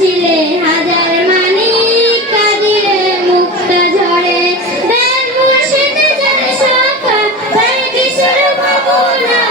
হাসিরে হাজার মানি কাদিরে মুক্তা ঝরে দেন মুর্শিদ জানে সখা তাই কিশোর বাবু না